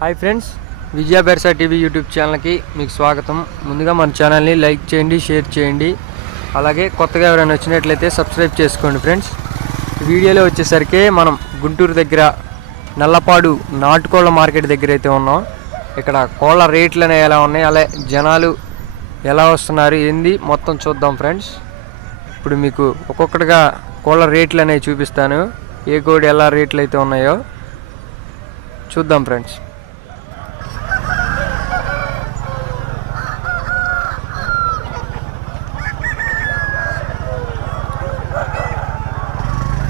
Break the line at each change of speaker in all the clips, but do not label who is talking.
Hi friends Vijaya బెర్సా TV YouTube ఛానల్కి మీకు స్వాగతం. ముందుగా మన ఛానల్ని లైక్ చేయండి షేర్ చేయండి. అలాగే కొత్తగా ఎవరైనా వచ్చినట్లయితే సబ్స్క్రైబ్ చేసుకోండి ఫ్రెండ్స్. వీడియోలో వచ్చేసరికి మనం గుంటూరు దగ్గర నల్లపాడు నాటుకోళ్ళ మార్కెట్ దగ్గర అయితే ఉన్నాం. ఇక్కడ కోళ్ళ రేట్లు అనేవి ఎలా ఉన్నాయి అలా జనాలు ఎలా వస్తున్నారు ఏంది మొత్తం చూద్దాం ఫ్రెండ్స్. ఇప్పుడు మీకు ఒక్కొక్కటిగా కోళ్ళ రేట్లు అనేవి చూపిస్తాను. ఏ కోడి ఎలా రేట్లు అయితే ఉన్నాయో చూద్దాం ఫ్రెండ్స్.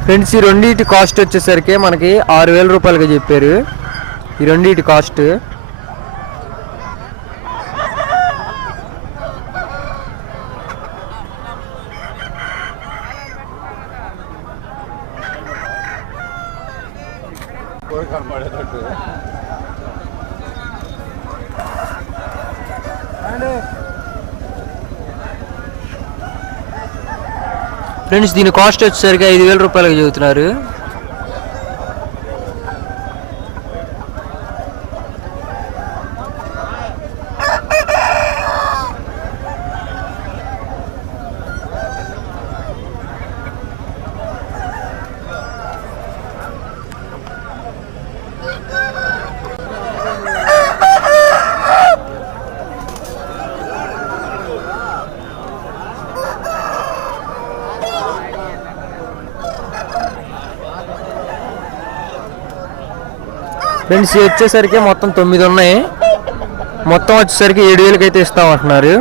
ఫ్రెండ్స్ ఈ రెండింటి కాస్ట్ వచ్చేసరికి మనకి ఆరు వేల రూపాయలుగా చెప్పారు. ఈ రెండింటి కాస్ట్ ఫ్రెండ్స్ దీని కాస్ట్ వచ్చేసరికి ఐదు వేల రూపాయలకు చెబుతున్నారు ఫ్రెండ్స్ వచ్చేసరికి మొత్తం తొమ్మిది ఉన్నాయి. మొత్తం వచ్చేసరికి ఏడు వేలకి అయితే ఇస్తామంటున్నారు.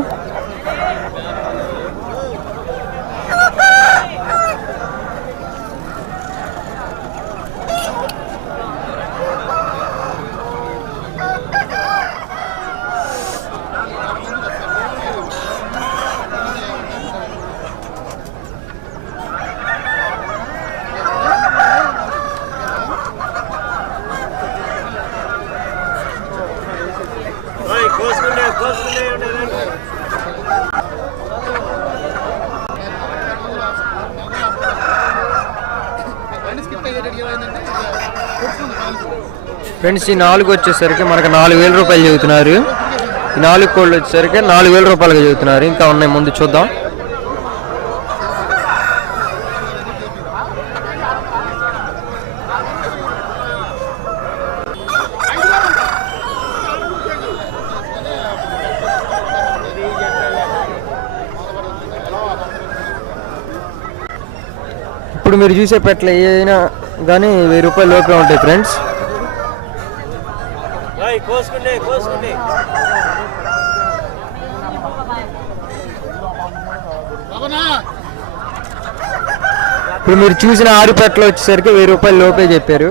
ఫ్రెండ్స్ ఈ నాలుగు వచ్చేసరికి మనకు నాలుగు వేల రూపాయలు చెబుతున్నారు. ఈ నాలుగు కోళ్ళు వచ్చేసరికి నాలుగు వేల రూపాయలుగా చెబుతున్నారు. ఇంకా ఉన్నాయి ముందు చూద్దాం. ఇప్పుడు మీరు చూసే పెట్టలు ఏదైనా కానీ వెయ్యి రూపాయలు లోపే ఉంటాయి ఫ్రెండ్స్. ఇప్పుడు మీరు చూసిన ఆరు పెట్టలు వచ్చేసరికి వెయ్యి రూపాయలు లోపే చెప్పారు.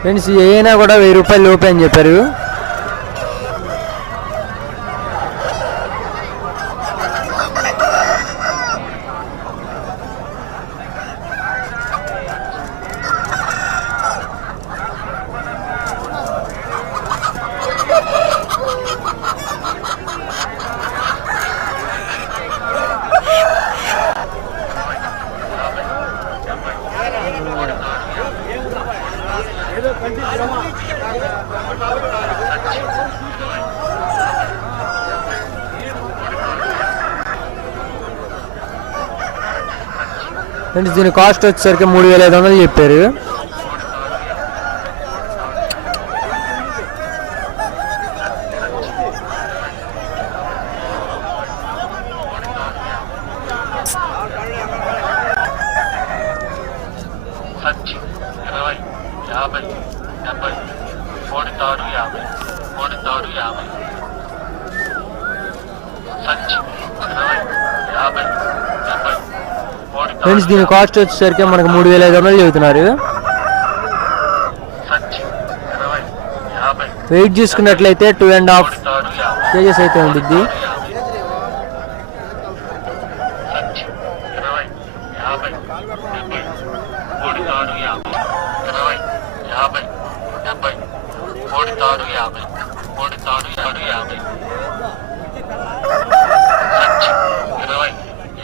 ఫ్రెండ్స్ ఏమైనా కూడా వెయ్యి రూపాయలు లోపే అని చెప్పారు. ఫ్రెండ్స్ దీని కాస్ట్ వచ్చేసరికి మూడు వేల ఐదు వందలు చెప్పారు.
సచ్చి ఇరవై యాభై డెబ్బై కోడితారు యాభై కోడితారు యాభై సచ్చి ఇరవై యాభై డెబ్బై కోడితారు
ఫ్రెండ్స్ దీని కాస్ట్ వచ్చేసరికి మనకు మూడు వేల ఐదు వందలు చెబుతున్నారు. వెయిట్ చూసుకున్నట్లయితే టూ అండ్ హాఫ్ కేజెస్ అయితే ఉంటుంది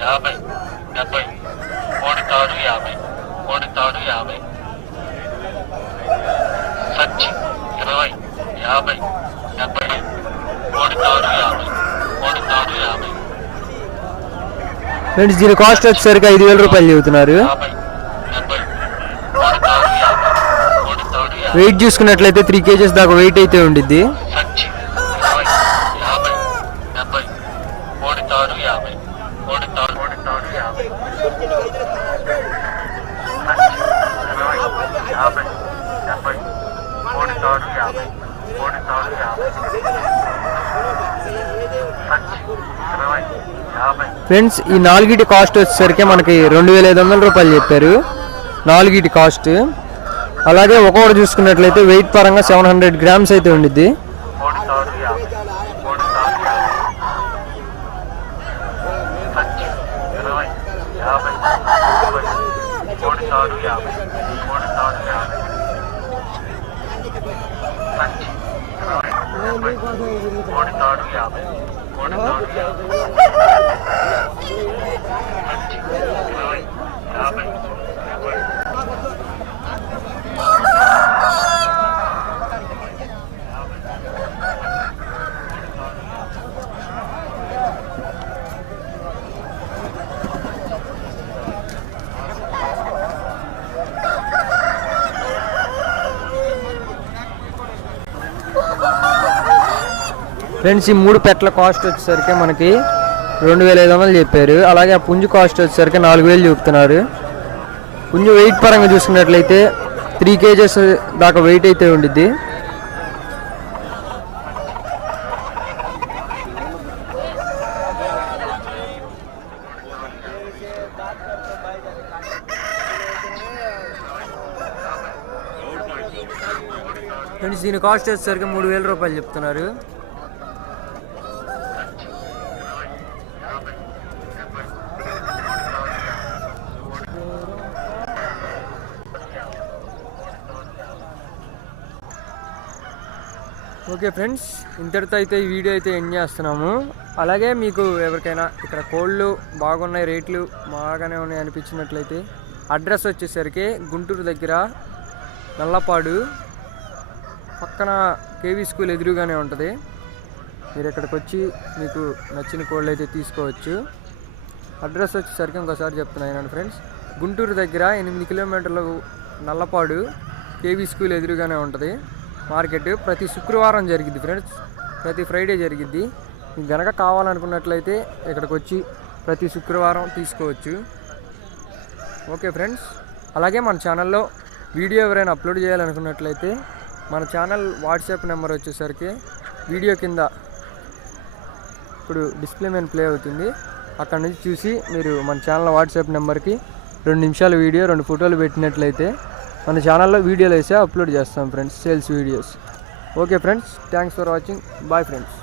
యాభై డెబ్బై తాడు యాభై కోడి తాడు యాభై సత్యం ఇరవై యాభై డెబ్బై కోడి తాడు యాభై కోడి తాడు యాభై
ఫ్రెండ్స్ దీని కాస్ట్ వచ్చేసరికి ఐదు వేల రూపాయలు చెబుతున్నారు. వెయిట్ చూసుకున్నట్లయితే త్రీ కేజెస్ దాకా వెయిట్ అయితే ఉండిద్ది.
సచ్చి యాభై డెబ్బై కోడి తాడు యాభై యాభై డెబ్బై కోడి తాడు యాభై కోడి తాడు యాభై ఇరవై యాభై
ఫ్రెండ్స్ ఈ నాలుగిటి కాస్ట్ వచ్చేసరికి మనకి రెండు వేల ఐదు వందల రూపాయలు చెప్పారు. నాలుగిటి కాస్ట్. అలాగే ఒక్కొక్కటి చూసుకున్నట్లయితే వెయిట్ పరంగా సెవెన్ హండ్రెడ్ గ్రామ్స్ అయితే ఉండిద్ది
కోడి తాడు యాభై కోడి తాడు యాభై సచ్చి ఇరవై యాభై ముప్పై కోడి తాడు యాభై కోడి తాడు యాభై సచ్చి ఇరవై ముప్పై కోడి తాడు యాభై కోడి తాడు యాభై సచ్చి
ఫ్రెండ్స్ ఈ మూడు పెట్టల కాస్ట్ వచ్చేసరికి మనకి రెండు వేల ఐదు వందలు చెప్పారు. అలాగే ఆ పుంజు కాస్ట్ వచ్చేసరికి నాలుగు వేలు చెప్తున్నారు. పుంజు వెయిట్ పరంగా చూసుకున్నట్లయితే త్రీ కేజెస్ దాకా వెయిట్ అయితే ఉండిద్ది. ఫ్రెండ్స్ దీని కాస్ట్ వచ్చేసరికి మూడు వేల రూపాయలు చెప్తున్నారు. ఓకే ఫ్రెండ్స్ ఇంతటితో అయితే ఈ వీడియో అయితే ఎండ్ చేస్తున్నాము. అలాగే మీకు ఎవరికైనా ఇక్కడ కోళ్ళు బాగున్నాయి రేట్లు బాగానే ఉన్నాయి అనిపించినట్లయితే అడ్రస్ వచ్చేసరికి గుంటూరు దగ్గర నల్లపాడు పక్కన కేవీ స్కూల్ ఎదురుగానే ఉంటుంది. మీరు ఇక్కడికి వచ్చి మీకు నచ్చిన కోళ్ళు అయితే తీసుకోవచ్చు. అడ్రస్ వచ్చేసరికి ఇంకోసారి చెప్తున్నాను ఫ్రెండ్స్. గుంటూరు దగ్గర ఎనిమిది కిలోమీటర్లు నల్లపాడు కేవీ స్కూల్ ఎదురుగానే ఉంటుంది. మార్కెట్. ప్రతి శుక్రవారం జరిగిద్ది ఫ్రెండ్స్. ప్రతి ఫ్రైడే జరిగిద్ది. మీకు గనక కావాలనుకున్నట్లయితే ఇక్కడికి వచ్చి ప్రతి శుక్రవారం తీసుకోవచ్చు. Okay friends. అలాగే మన ఛానల్లో వీడియో ఎవరైనా అప్లోడ్ చేయాలనుకున్నట్లయితే మన ఛానల్ వాట్సాప్ నెంబర్ వచ్చేసరికి వీడియో కింద ఇప్పుడు డిస్ప్లే మెయిన్ ప్లే అవుతుంది. అక్కడ నుంచి చూసి మీరు మన ఛానల్ వాట్సాప్ నెంబర్కి రెండు నిమిషాల వీడియో రెండు ఫోటోలు పెట్టినట్లయితే మన ఛానల్లో వీడియోలు వేసి అప్లోడ్ చేస్తాం friends sales videos okay friends thanks for watching bye friends